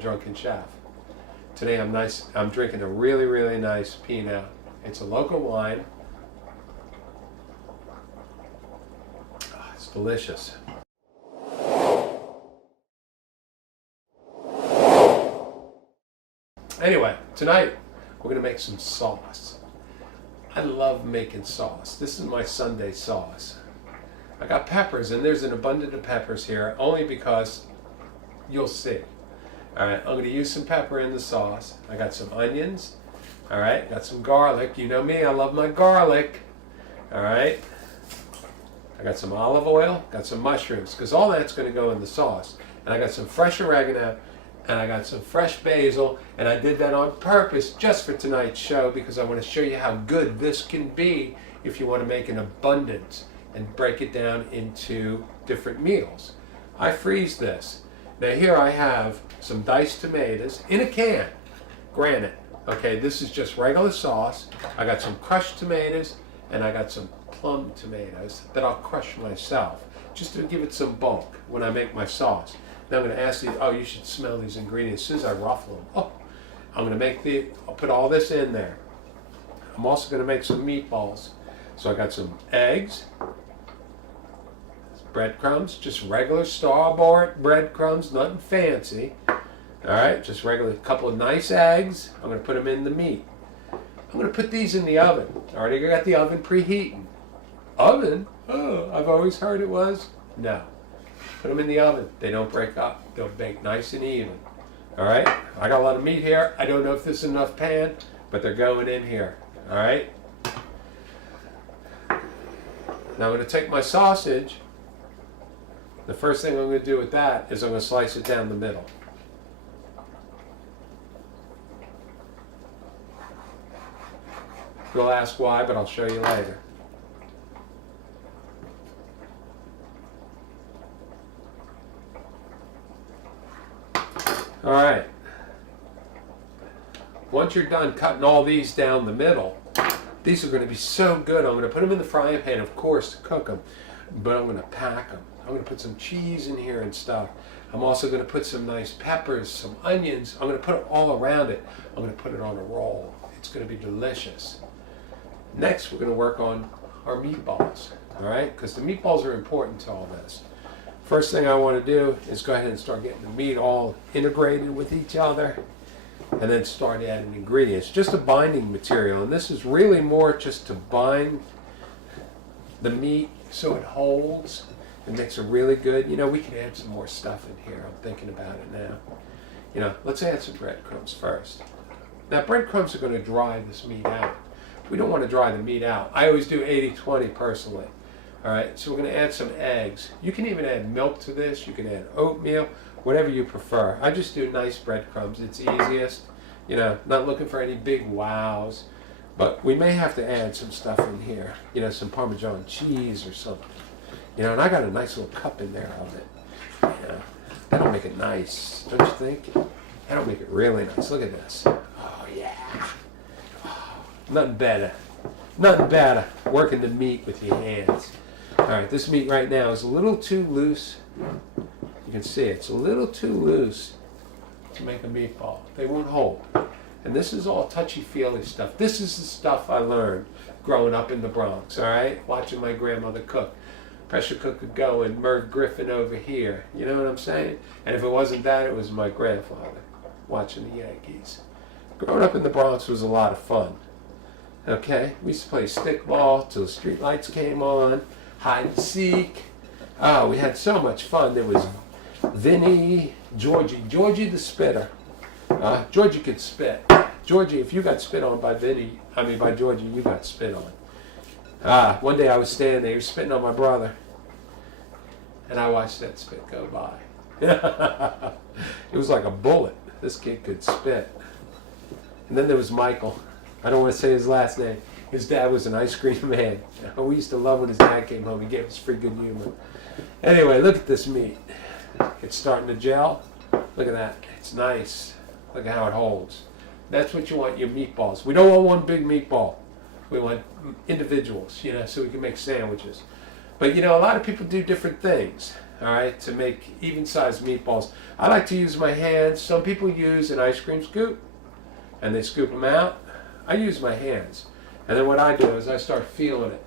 Drunken Chef. Today I'm drinking a really, really nice Pinot. It's a local wine. Oh, it's delicious. Anyway, tonight we're going to make some sauce. I love making sauce. This is my Sunday sauce. I got peppers, and there's an abundance of peppers here, only because you'll see. All right, I'm going to use some pepper in the sauce. I got some onions. All right, got some garlic. You know me, I love my garlic. All right. I got some olive oil, got some mushrooms, because all that's going to go in the sauce. And I got some fresh oregano, and I got some fresh basil, and I did that on purpose just for tonight's show because I want to show you how good this can be if you want to make an abundance and break it down into different meals. I freeze this. Now here I have some diced tomatoes in a can, granite. Okay, this is just regular sauce. I got some crushed tomatoes, and I got some plum tomatoes that I'll crush myself just to give it some bulk when I make my sauce. Now I'm going to ask you, oh, you should smell these ingredients as soon as I ruffle them. Oh, I'm going to I'll put all this in there. I'm also going to make some meatballs. So I got some eggs, breadcrumbs, just regular store-bought breadcrumbs, nothing fancy. All right, just regular, couple of nice eggs. I'm going to put them in the meat. I'm going to put these in the oven. I already got the oven preheating. Oven? Oh, I've always heard it was. No. Put them in the oven. They don't break up. They'll bake nice and even. All right? I got a lot of meat here. I don't know if this is enough pan, but they're going in here. All right? Now I'm going to take my sausage. The first thing I'm going to do with that is I'm going to slice it down the middle. You'll ask why, but I'll show you later. All right. Once you're done cutting all these down the middle, these are going to be so good. I'm going to put them in the frying pan, of course, to cook them, but I'm going to pack them. I'm going to put some cheese in here and stuff. I'm also going to put some nice peppers, some onions. I'm going to put it all around it. I'm going to put it on a roll. It's going to be delicious. Next, we're going to work on our meatballs, all right? Because the meatballs are important to all this. First thing I want to do is go ahead and start getting the meat all integrated with each other and then start adding ingredients. Just a binding material, and this is really more just to bind the meat so it holds and makes it really good. You know, we can add some more stuff in here. I'm thinking about it now. You know, let's add some breadcrumbs first. Now, breadcrumbs are going to dry this meat out. We don't want to dry the meat out. I always do 80-20 personally. All right, so we're going to add some eggs. You can even add milk to this. You can add oatmeal, whatever you prefer. I just do nice breadcrumbs. It's easiest. You know, not looking for any big wows. But we may have to add some stuff in here. You know, some Parmesan cheese or something. You know, and I got a nice little cup in there of it. You know, that'll make it nice, don't you think? That'll make it really nice. Look at this. Oh, yeah. Oh, nothing better. Nothing better working the meat with your hands. All right, this meat right now is a little too loose. You can see it's a little too loose to make a meatball. They won't hold. And this is all touchy-feely stuff. This is the stuff I learned growing up in the Bronx, all right? Watching my grandmother cook. Pressure cooker going, Merv Griffin over here. You know what I'm saying? And if it wasn't that, it was my grandfather watching the Yankees. Growing up in the Bronx was a lot of fun. Okay, we used to play stickball till the street lights came on, hide and seek. Oh, we had so much fun. There was Vinny, Georgie the spitter. Georgie could spit. Georgie, if you got spit on by by Georgie, you got spit on. One day I was standing there, he was spitting on my brother, and I watched that spit go by. It was like a bullet. This kid could spit. And then there was Michael. I don't want to say his last name. His dad was an ice cream man. We used to love when his dad came home. He gave us free good humor. Anyway, look at this meat. It's starting to gel. Look at that. It's nice. Look at how it holds. That's what you want your meatballs. We don't want one big meatball. We want individuals, you know, so we can make sandwiches. But, you know, a lot of people do different things. all right, to make even-sized meatballs. I like to use my hands. Some people use an ice cream scoop, and they scoop them out. I use my hands. And then what I do is I start feeling it.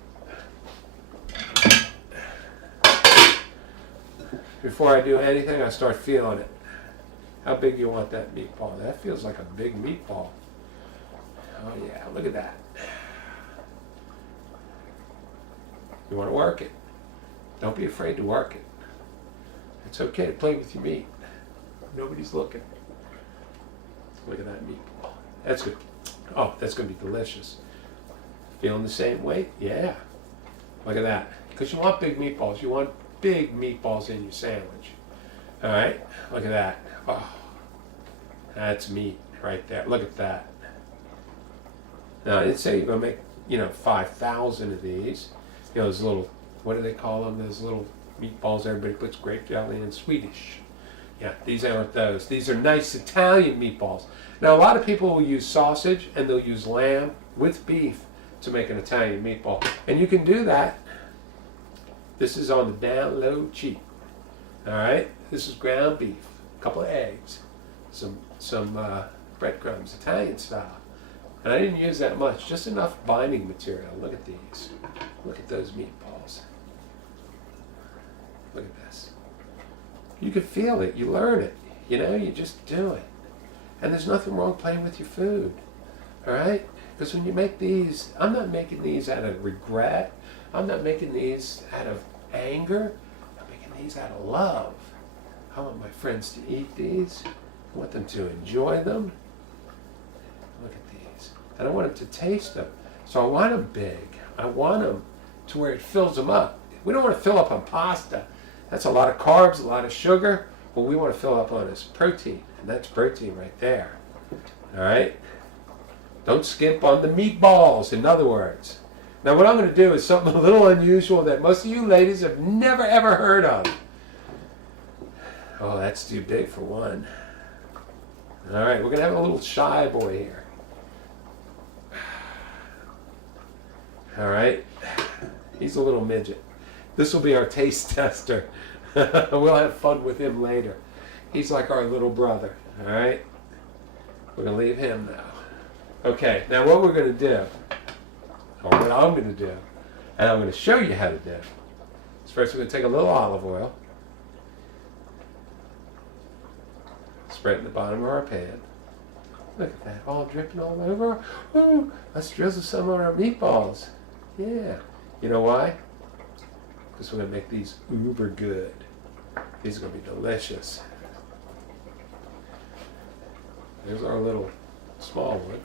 Before I do anything, I start feeling it. How big you want that meatball? That feels like a big meatball. Oh yeah, look at that. You want to work it. Don't be afraid to work it. It's okay to play with your meat. Nobody's looking. Look at that meatball. That's good. Oh, that's going to be delicious. Feeling the same weight? Yeah. Look at that. Because you want big meatballs. You want big meatballs in your sandwich. All right? Look at that. Oh, that's meat right there. Look at that. Now, I didn't say you're going to make, 5,000 of these. Those little, what do they call them? Those little meatballs everybody puts grape jelly in. Swedish. Yeah, these aren't those. These are nice Italian meatballs. Now, a lot of people will use sausage and they'll use lamb with beef to make an Italian meatball. And you can do that. This is on the down low cheap. All right? This is ground beef, a couple of eggs, some breadcrumbs, Italian style. And I didn't use that much, just enough binding material. Look at these. Look at those meatballs. Look at this. You can feel it. You learn it. You just do it. And there's nothing wrong playing with your food. All right? Because when you make these, I'm not making these out of regret. I'm not making these out of anger. I'm making these out of love. I want my friends to eat these. I want them to enjoy them. Look at these. And I want them to taste them. So I want them big. I want them to where it fills them up. We don't want to fill up on pasta. That's a lot of carbs, a lot of sugar. What we want to fill up on is protein. And that's protein right there. All right? Don't skimp on the meatballs, in other words. Now what I'm going to do is something a little unusual that most of you ladies have never ever heard of. Oh, that's too big for one. All right, we're going to have a little shy boy here. All right, he's a little midget. This will be our taste tester. We'll have fun with him later. He's like our little brother, all right? We're going to leave him now. Okay, now what we're going to do, or what I'm going to do, and I'm going to show you how to do, is first we're going to take a little olive oil, spread it in the bottom of our pan. Look at that, all dripping all over. Ooh, let's drizzle some on our meatballs. Yeah. You know why? Because we're going to make these uber good. These are going to be delicious. There's our little small one.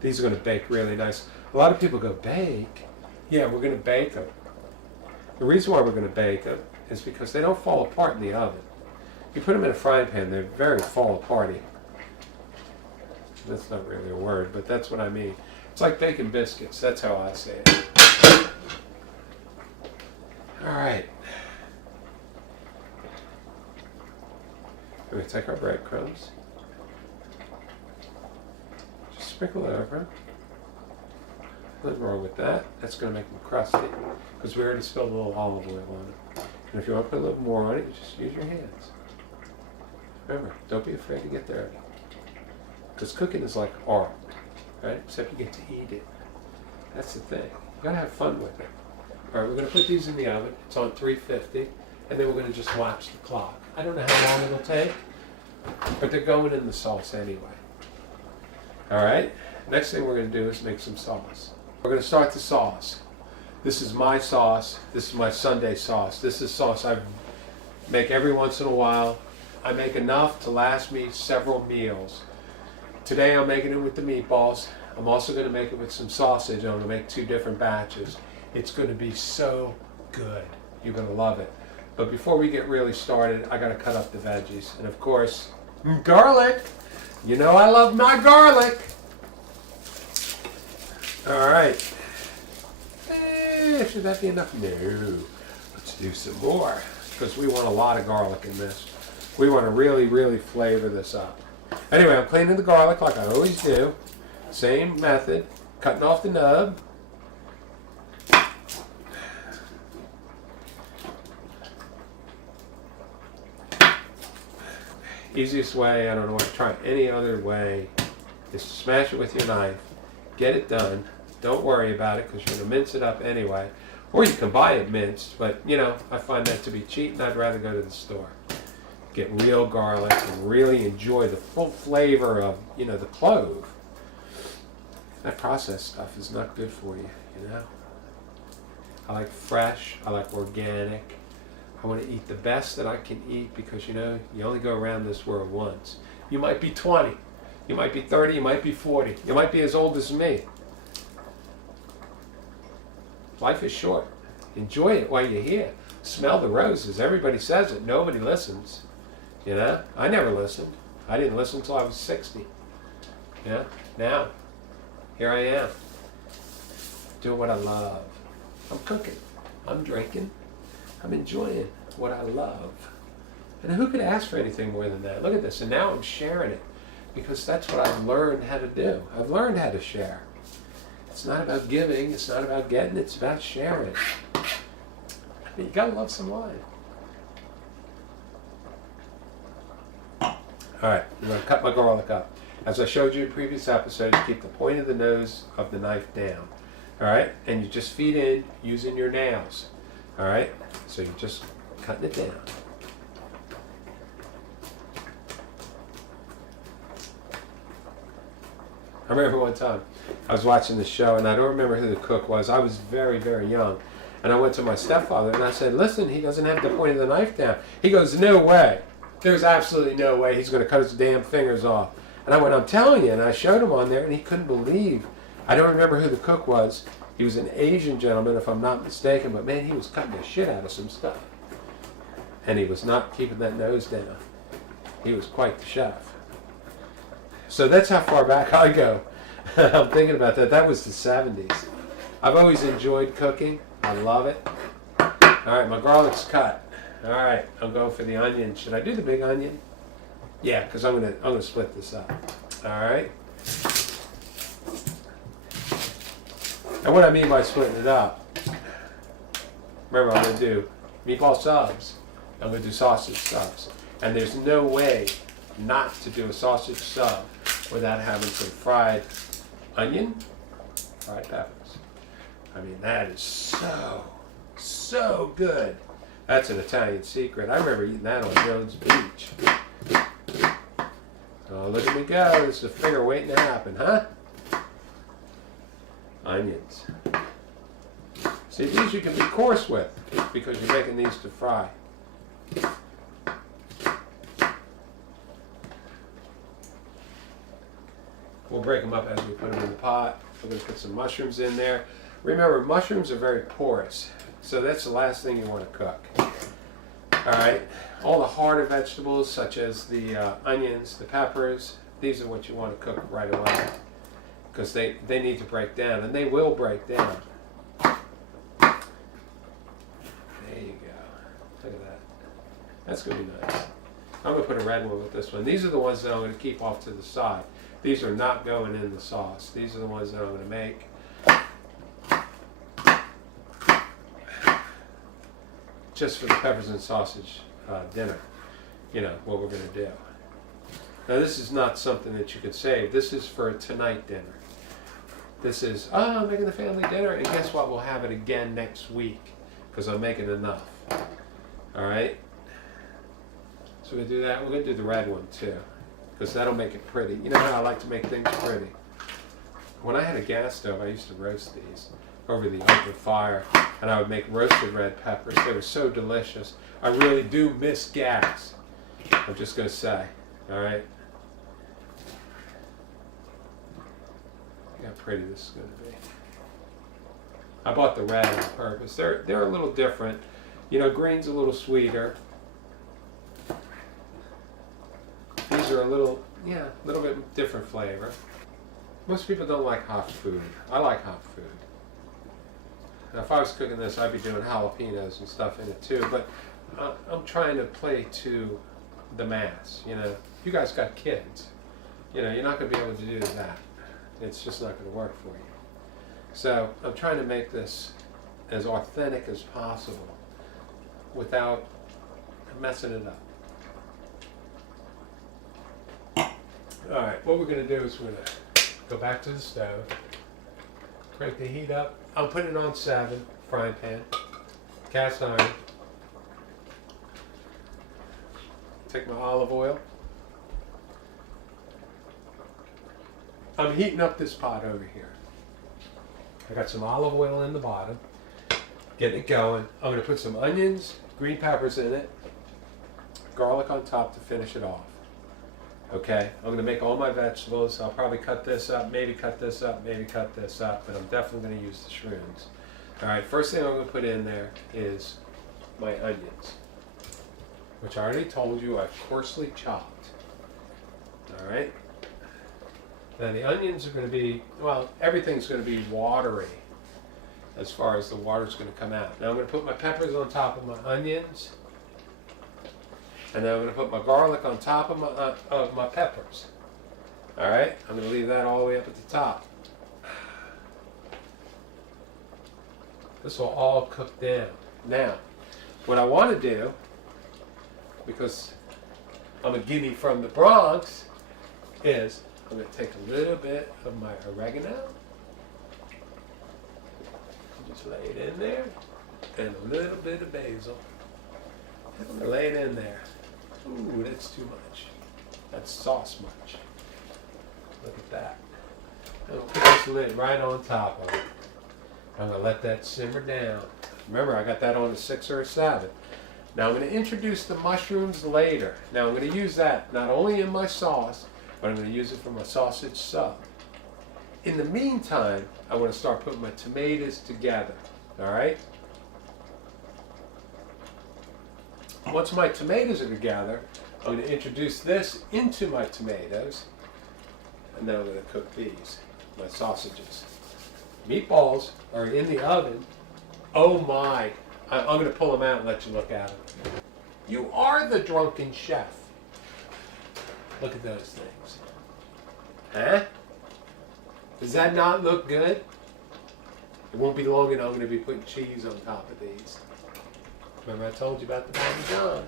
These are going to bake really nice. A lot of people go, bake? Yeah, we're going to bake them. The reason why we're going to bake them is because they don't fall apart in the oven. You put them in a frying pan, they're very fall-aparty. That's not really a word, but that's what I mean. It's like baking biscuits. That's how I say it. All right. We're going to take our breadcrumbs. Just sprinkle it over. Nothing wrong with that. That's going to make them crusty because we already spilled a little olive oil on it. And if you want to put a little more on it, you just use your hands. Remember, don't be afraid to get dirty. Because cooking is like art, right? Except you get to eat it. That's the thing. You gotta have fun with it. All right, we're gonna put these in the oven. It's on 350, and then we're gonna just watch the clock. I don't know how long it'll take, but they're going in the sauce anyway. All right. Next thing we're gonna do is make some sauce. We're gonna start the sauce. This is my sauce. This is my Sunday sauce. This is sauce I make every once in a while. I make enough to last me several meals. Today I'm making it with the meatballs. I'm also going to make it with some sausage. I'm going to make 2 different batches. It's going to be so good. You're going to love it. But before we get really started, I got to cut up the veggies. And of course, garlic. You know I love my garlic. All right. Should that be enough? No. Let's do some more because we want a lot of garlic in this. We want to really, really flavor this up. Anyway, I'm cleaning the garlic like I always do. Same method. Cutting off the nub. Easiest way, I don't know what to try any other way, is to smash it with your knife, get it done. Don't worry about it because you're going to mince it up anyway. Or you can buy it minced, but you know, I find that to be cheap and I'd rather go to the store. Get real garlic and really enjoy the full flavor of, you know, the clove. That processed stuff is not good for you, you know. I like fresh, I like organic. I want to eat the best that I can eat because, you know, you only go around this world once. You might be 20, you might be 30, you might be 40, you might be as old as me. Life is short. Enjoy it while you're here. Smell the roses. Everybody says it. Nobody listens. You know? I never listened. I didn't listen until I was 60. You know? Now, here I am. Doing what I love. I'm cooking. I'm drinking. I'm enjoying what I love. And who could ask for anything more than that? Look at this. And now I'm sharing it. Because that's what I've learned how to do. I've learned how to share. It's not about giving, it's not about getting, it's about sharing. I mean, you gotta love some wine. Alright, I'm gonna cut my garlic up. As I showed you in previous episodes, you keep the point of the nose of the knife down. Alright, and you just feed in using your nails. Alright, so you're just cutting it down. I remember one time I was watching the show and I don't remember who the cook was. I was very, very young. And I went to my stepfather and I said, listen, he doesn't have the point of the knife down. He goes, no way. There's absolutely no way he's going to cut his damn fingers off. And I went, I'm telling you. And I showed him on there and he couldn't believe. I don't remember who the cook was. He was an Asian gentleman, if I'm not mistaken. But man, he was cutting the shit out of some stuff. And he was not keeping that nose down. He was quite the chef. So that's how far back I go. I'm thinking about that. That was the 70s. I've always enjoyed cooking. I love it. All right, my garlic's cut. All right, I'm going for the onion. Should I do the big onion? Yeah, because I'm gonna split this up. All right. And what I mean by splitting it up, remember I'm gonna do meatball subs. I'm gonna do sausage subs, and there's no way not to do a sausage sub without having some fried onion, fried peppers. I mean, that is so good. That's an Italian secret. I remember eating that on Jones Beach. Oh, look at me go. This is a finger waiting to happen, huh? Onions. See, these you can be coarse with because you're making these to fry. We'll break them up as we put them in the pot. We're going to put some mushrooms in there. Remember, mushrooms are very porous, so that's the last thing you want to cook. All right, all the harder vegetables such as the onions, the peppers, these are what you want to cook right away because they need to break down, and they will break down. There you go. Look at that. That's going to be nice. I'm going to put a red one with this one. These are the ones that I'm going to keep off to the side. These are not going in the sauce. These are the ones that I'm going to make. Just for the peppers and sausage dinner. You know, what we're going to do. Now this is not something that you could save. This is for tonight dinner. This is, oh, I'm making the family dinner. And guess what? We'll have it again next week. Because I'm making enough. Alright? So we're going to do that. We're going to do the red one too. Because that'll make it pretty. You know how I like to make things pretty. When I had a gas stove, I used to roast these over the open fire. And I would make roasted red peppers. They were so delicious. I really do miss gas. I'm just going to say. Alright? Look how pretty this is going to be. I bought the red on purpose. They're a little different. You know, green's a little sweeter. These are a little bit different flavor. Most people don't like hot food. I like hot food. Now, if I was cooking this, I'd be doing jalapenos and stuff in it too. But I'm trying to play to the mass. You know, you guys got kids. You know, you're not going to be able to do that. It's just not going to work for you. So I'm trying to make this as authentic as possible without messing it up. All right, what we're going to do is we're going to go back to the stove, crank the heat up. I'll put it on 7, frying pan, cast iron. Take my olive oil. I'm heating up this pot over here. I got some olive oil in the bottom. Getting it going. I'm going to put some onions, green peppers in it, garlic on top to finish it off. Okay, I'm going to make all my vegetables. I'll probably cut this up, maybe cut this up, maybe cut this up, but I'm definitely going to use the shrooms. All right, first thing I'm going to put in there is my onions, which I already told you I've coarsely chopped. All right. Now the onions are going to be, well, everything's going to be watery as far as the water's going to come out. Now I'm going to put my peppers on top of my onions. And then I'm going to put my garlic on top of my peppers. All right, I'm going to leave that all the way up at the top. This will all cook down. Now, what I want to do, because I'm a guinea from the Bronx, is I'm going to take a little bit of my oregano, just lay it in there, and a little bit of basil. I'm going to lay it in there. Ooh, that's too much. That's sauce much. Look at that. I'm going to put this lid right on top of it. I'm going to let that simmer down. Remember, I got that on a 6 or a 7. Now I'm going to introduce the mushrooms later. Now I'm going to use that not only in my sauce, but I'm going to use it for my sausage sub. In the meantime, I want to start putting my tomatoes together. All right? Once my tomatoes are together, I'm going to introduce this into my tomatoes, and then I'm going to cook these, my sausages. Meatballs are in the oven. Oh my! I'm going to pull them out and let you look at them. You are the drunken chef. Look at those things. Huh? Does that not look good? It won't be long and I'm going to be putting cheese on top of these. Remember I told you about the Parmesan?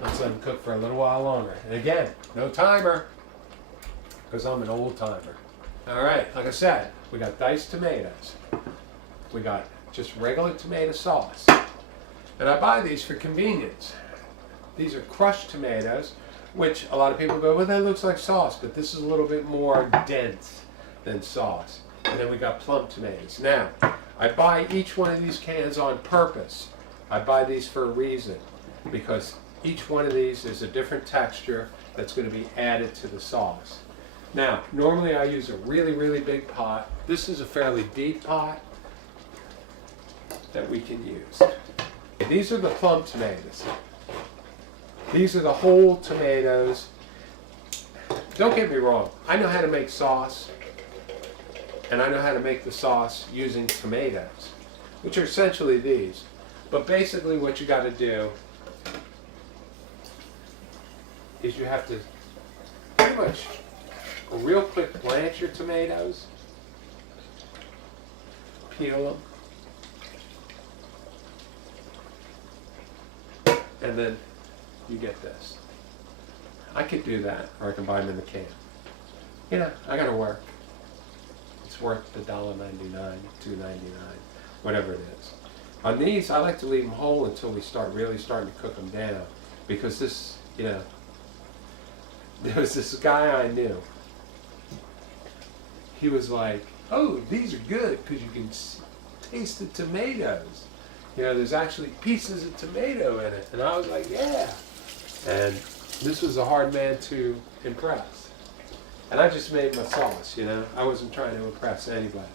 Let's let them cook for a little while longer. And again, no timer, because I'm an old timer. All right, like I said, we got diced tomatoes. We got just regular tomato sauce. And I buy these for convenience. These are crushed tomatoes, which a lot of people go, well, that looks like sauce, but this is a little bit more dense than sauce. And then we got plum tomatoes. Now, I buy each one of these cans on purpose. I buy these for a reason, because each one of these is a different texture that's going to be added to the sauce. Now, normally I use a really, really big pot. This is a fairly deep pot that we can use. These are the plum tomatoes. These are the whole tomatoes. Don't get me wrong, I know how to make sauce, and I know how to make the sauce using tomatoes, which are essentially these. But basically what you got to do is you have to pretty much real quick blanch your tomatoes, peel them, and then you get this. I could do that, or I can buy them in the can. You know, I gotta work. It's worth the $1.99, $2.99, whatever it is. On these, I like to leave them whole until we start really starting to cook them down, because this, you know, there was this guy I knew. He was like, "Oh, these are good because you can taste the tomatoes. You know, there's actually pieces of tomato in it." And I was like, "Yeah." And this was a hard man to impress. And I just made my sauce, you know. I wasn't trying to impress anybody.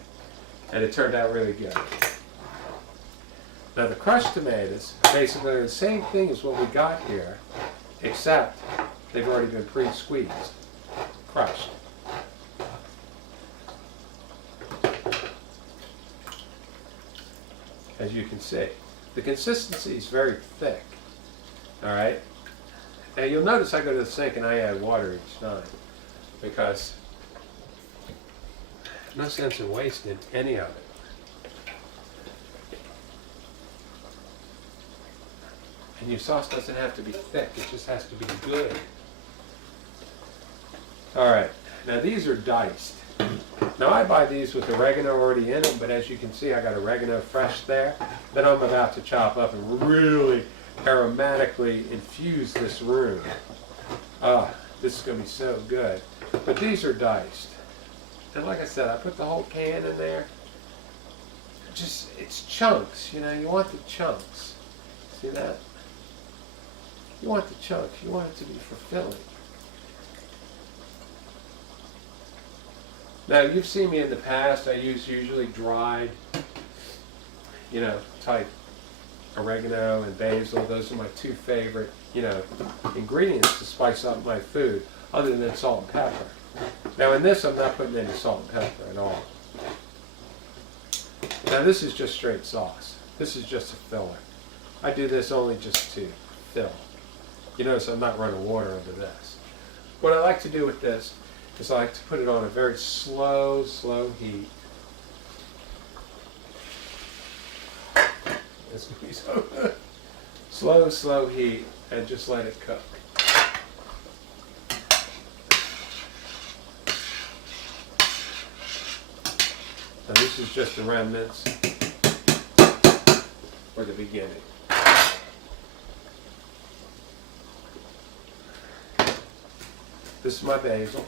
And it turned out really good. Now the crushed tomatoes basically are the same thing as what we got here, except they've already been pre-squeezed, crushed. As you can see, the consistency is very thick. All right. Now you'll notice I go to the sink and I add water each time, because no sense in wasting any of it. And your sauce doesn't have to be thick, it just has to be good. All right, now these are diced. Now I buy these with oregano already in them, but as you can see, I got oregano fresh there that I'm about to chop up and really aromatically infuse this room. This is going to be so good. But these are diced. And like I said, I put the whole can in there. Just, it's chunks, you know, you want the chunks. See that? You want the chunks, you want it to be fulfilling. Now, you've seen me in the past, I use usually dried, you know, type oregano and basil. Those are my two favorite, you know, ingredients to spice up my food, other than salt and pepper. Now in this, I'm not putting any salt and pepper at all. Now this is just straight sauce. This is just a filler. I do this only just to fill. You notice I'm not running water into this. What I like to do with this is I like to put it on a very slow heat. It's going to be so good. Slow heat, and just let it cook. Now this is just the remnants for the beginning. This is my basil.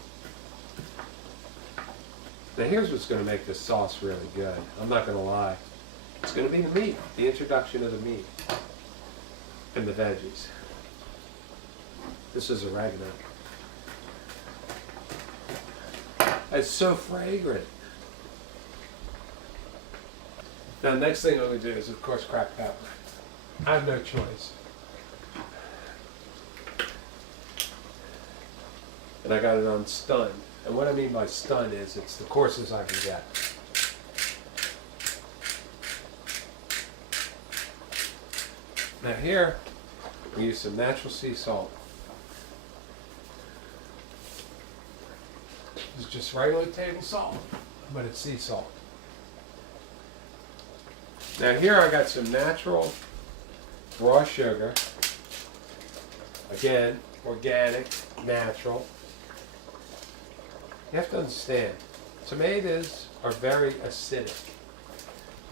Now here's what's going to make this sauce really good. I'm not going to lie. It's going to be the meat, the introduction of the meat and the veggies. This is oregano. It's so fragrant. Now the next thing I'm going to do is, of course, cracked pepper. I have no choice. And I got it on stun. And what I mean by stun is it's the coarsest I can get. Now here, we use some natural sea salt. It's just regular table salt, but it's sea salt. Now here I got some natural raw sugar. Again, organic, natural. You have to understand, tomatoes are very acidic.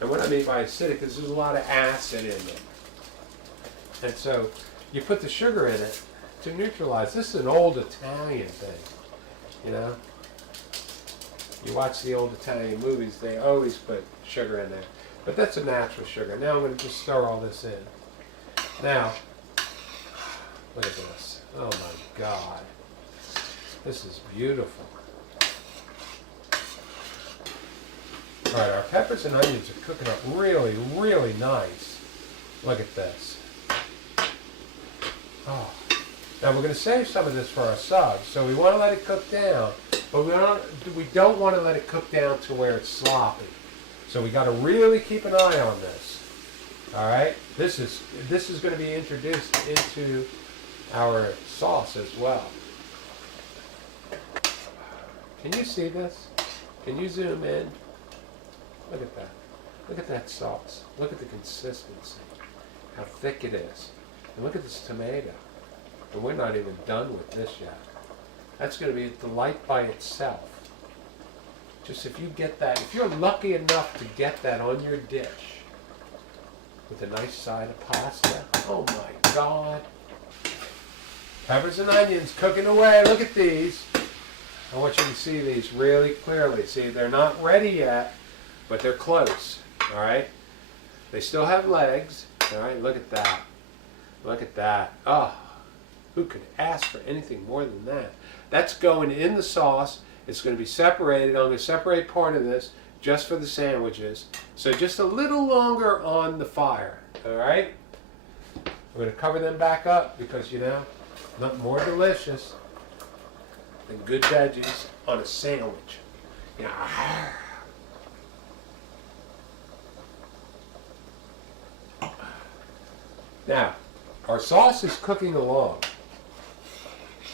And what I mean by acidic is there's a lot of acid in them. And so you put the sugar in it to neutralize. This is an old Italian thing, you know. You watch the old Italian movies, they always put sugar in there. But that's a natural sugar. Now I'm going to just stir all this in. Now, look at this. Oh my God. This is beautiful. All right, our peppers and onions are cooking up really, really nice. Look at this. Oh. Now we're going to save some of this for our subs, so we want to let it cook down, but we don't want to let it cook down to where it's sloppy. So we got to really keep an eye on this. All right, this is going to be introduced into our sauce as well. Can you see this? Can you zoom in? Look at that. Look at that sauce. Look at the consistency. How thick it is. And look at this tomato. And we're not even done with this yet. That's going to be a delight by itself. Just if you get that, if you're lucky enough to get that on your dish with a nice side of pasta, oh my God. Peppers and onions cooking away. Look at these. I want you to see these really clearly. See, they're not ready yet, but they're close. All right? They still have legs. All right? Look at that. Look at that. Oh, who could ask for anything more than that? That's going in the sauce. It's going to be separated. I'm going to separate part of this just for the sandwiches. So just a little longer on the fire. All right? I'm going to cover them back up because, you know, nothing more delicious than good veggies on a sandwich. You know, now, our sauce is cooking along.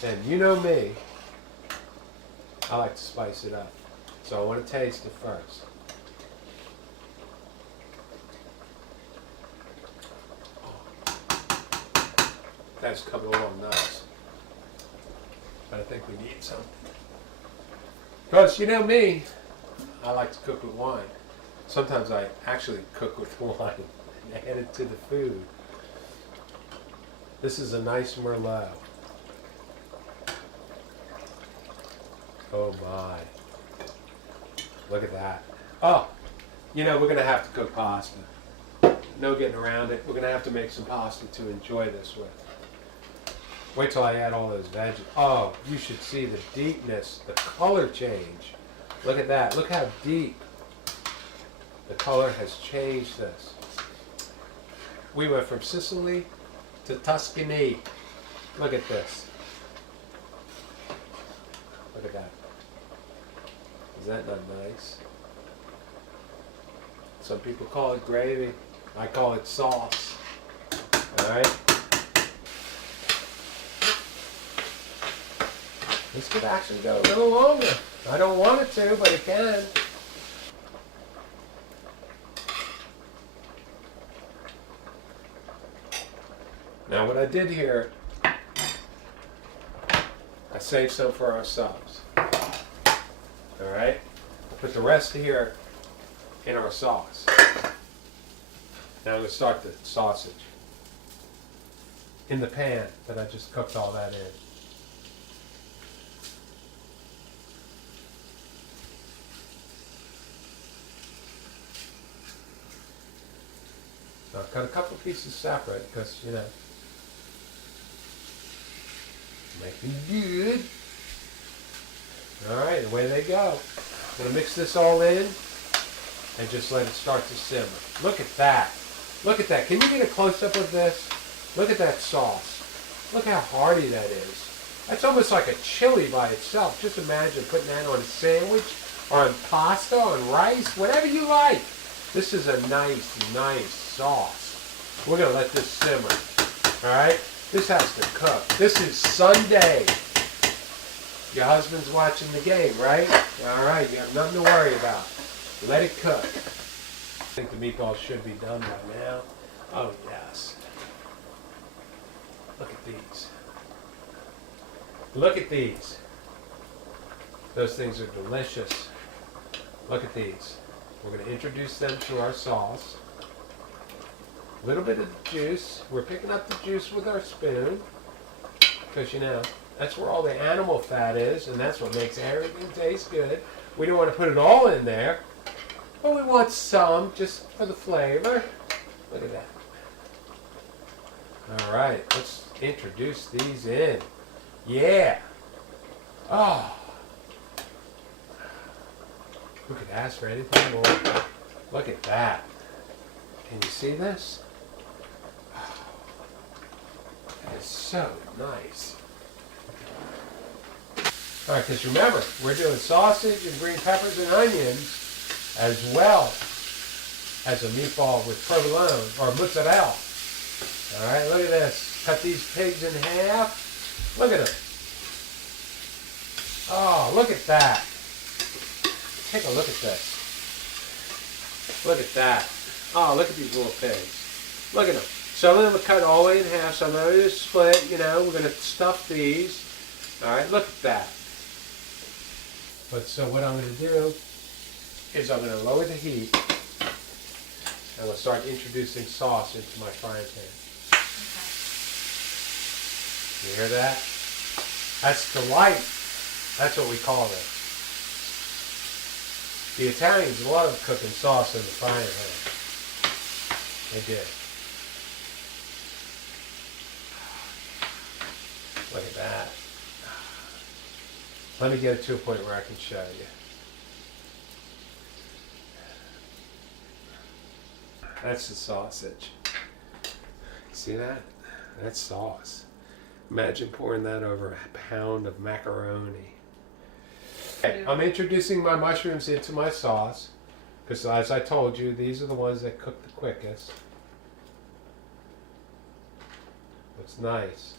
And you know me, I like to spice it up. So I want to taste it first. That's coming along nice. But I think we need some. Because you know me, I like to cook with wine. Sometimes I actually cook with wine and add it to the food. This is a nice Merlot. Oh my. Look at that. Oh, you know, we're going to have to cook pasta. No getting around it. We're going to have to make some pasta to enjoy this with. Wait till I add all those veggies. Oh, you should see the deepness, the color change. Look at that. Look how deep the color has changed this. We went from Sicily to Tuscany. Look at this. Look at that. Is that not nice? Some people call it gravy. I call it sauce. Alright? This could actually go a little longer. I don't want it to, but it can. Now what I did here, I saved some for our subs. Alright? I'll put the rest here in our sauce. Now I'm going to start the sausage in the pan that I just cooked all that in. So I've cut a couple pieces separate because, you know, make them good. Alright, away they go. I'm going to mix this all in and just let it start to simmer. Look at that. Look at that. Can you get a close-up of this? Look at that sauce. Look how hearty that is. That's almost like a chili by itself. Just imagine putting that on a sandwich or on pasta, on rice, whatever you like. This is a nice, nice sauce. We're going to let this simmer. Alright? This has to cook. This is Sunday. Your husband's watching the game, right? Alright, you have nothing to worry about. Let it cook. I think the meatballs should be done by now. Oh, yes. Look at these. Look at these. Those things are delicious. Look at these. We're going to introduce them to our sauce. A little bit of the juice. We're picking up the juice with our spoon. Because, you know, that's where all the animal fat is, and that's what makes everything taste good. We don't want to put it all in there, but we want some just for the flavor. Look at that. All right, let's introduce these in. Yeah. Oh. Who could ask for anything more? Look at that. Can you see this? Oh, that is so nice. All right, because remember, we're doing sausage and green peppers and onions as well as a meatball with provolone or mozzarella. All right, look at this. Cut these pigs in half. Look at them. Oh, look at that. Take a look at this. Look at that. Oh, look at these little pigs. Look at them. Some of them are cut all the way in half. Some of them are split. You know, we're going to stuff these. All right, look at that. But so what I'm going to do is I'm going to lower the heat and we'll start introducing sauce into my frying pan. Okay. You hear that? That's delight. That's what we call it. The Italians love cooking sauce in the frying pan. They did. Look at that. Let me get it to a point where I can show you. That's the sausage. See that? That's sauce. Imagine pouring that over a pound of macaroni. Okay, I'm introducing my mushrooms into my sauce because, as I told you, these are the ones that cook the quickest. Looks nice.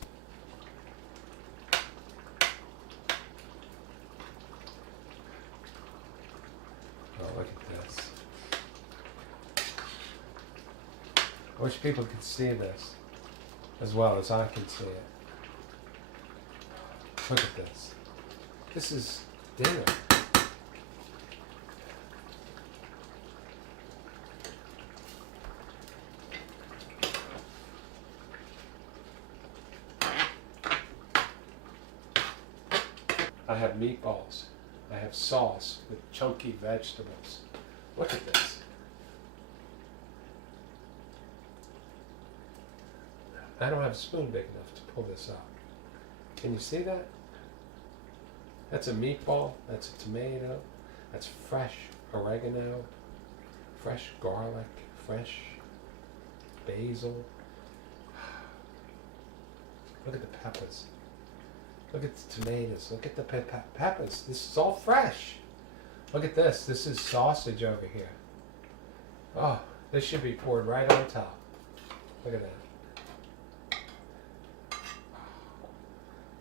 Oh, look at this. I wish people could see this as well as I can see it. Look at this. This is dinner. I have meatballs. I have sauce with chunky vegetables. Look at this. I don't have a spoon big enough to pull this up. Can you see that? That's a meatball. That's a tomato. That's fresh oregano, fresh garlic, fresh basil. Look at the peppers. Look at the tomatoes. Look at the peppers. This is all fresh. Look at this. This is sausage over here. Oh, this should be poured right on top. Look at that.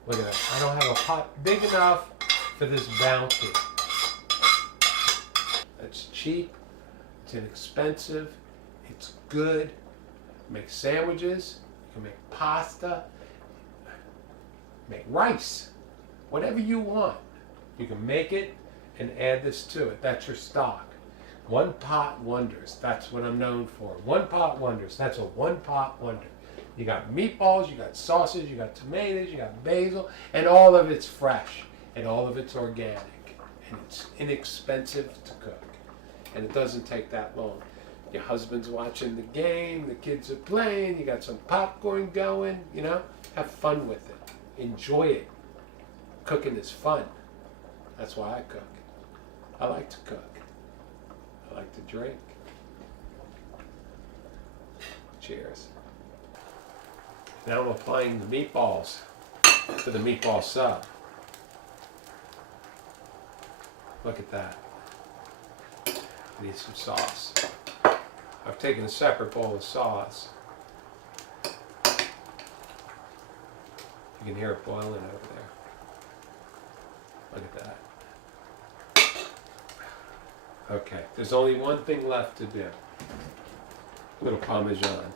Look at that. I don't have a pot big enough for this bounty. It's cheap. It's inexpensive. It's good. Make sandwiches. You can make pasta. Make rice. Whatever you want. You can make it and add this to it. That's your stock. One pot wonders. That's what I'm known for. One pot wonders. That's a one pot wonder. You got meatballs, you got sausage, you got tomatoes, you got basil, and all of it's fresh, and all of it's organic, and it's inexpensive to cook, and it doesn't take that long. Your husband's watching the game, the kids are playing, you got some popcorn going, you know, have fun with it. Enjoy it. Cooking is fun. That's why I cook. I like to cook. I like to drink. Cheers. Now I'm applying the meatballs to the meatball sub. Look at that. I need some sauce. I've taken a separate bowl of sauce. You can hear it boiling over there. Look at that. Okay, there's only one thing left to do. A little Parmesan.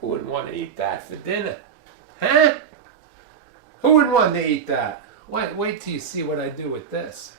Who wouldn't want to eat that for dinner? Huh? Who wouldn't want to eat that? Wait till you see what I do with this.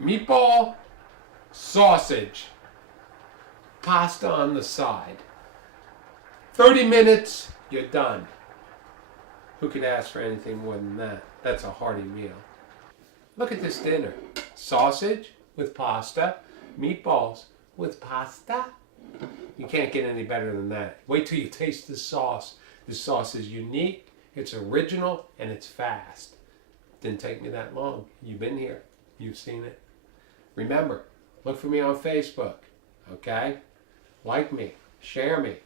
Meatball, sausage, pasta on the side. 30 minutes, you're done. Who can ask for anything more than that? That's a hearty meal. Look at this dinner. Sausage with pasta, meatballs with pasta. You can't get any better than that. Wait till you taste the sauce. The sauce is unique, it's original, and it's fast. Didn't take me that long. You've been here. You've seen it. Remember, look for me on Facebook, okay? Like me, share me.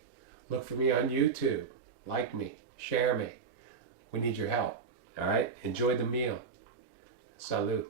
Look for me on YouTube. Like me, share me. We need your help, all right? Enjoy the meal. Salud.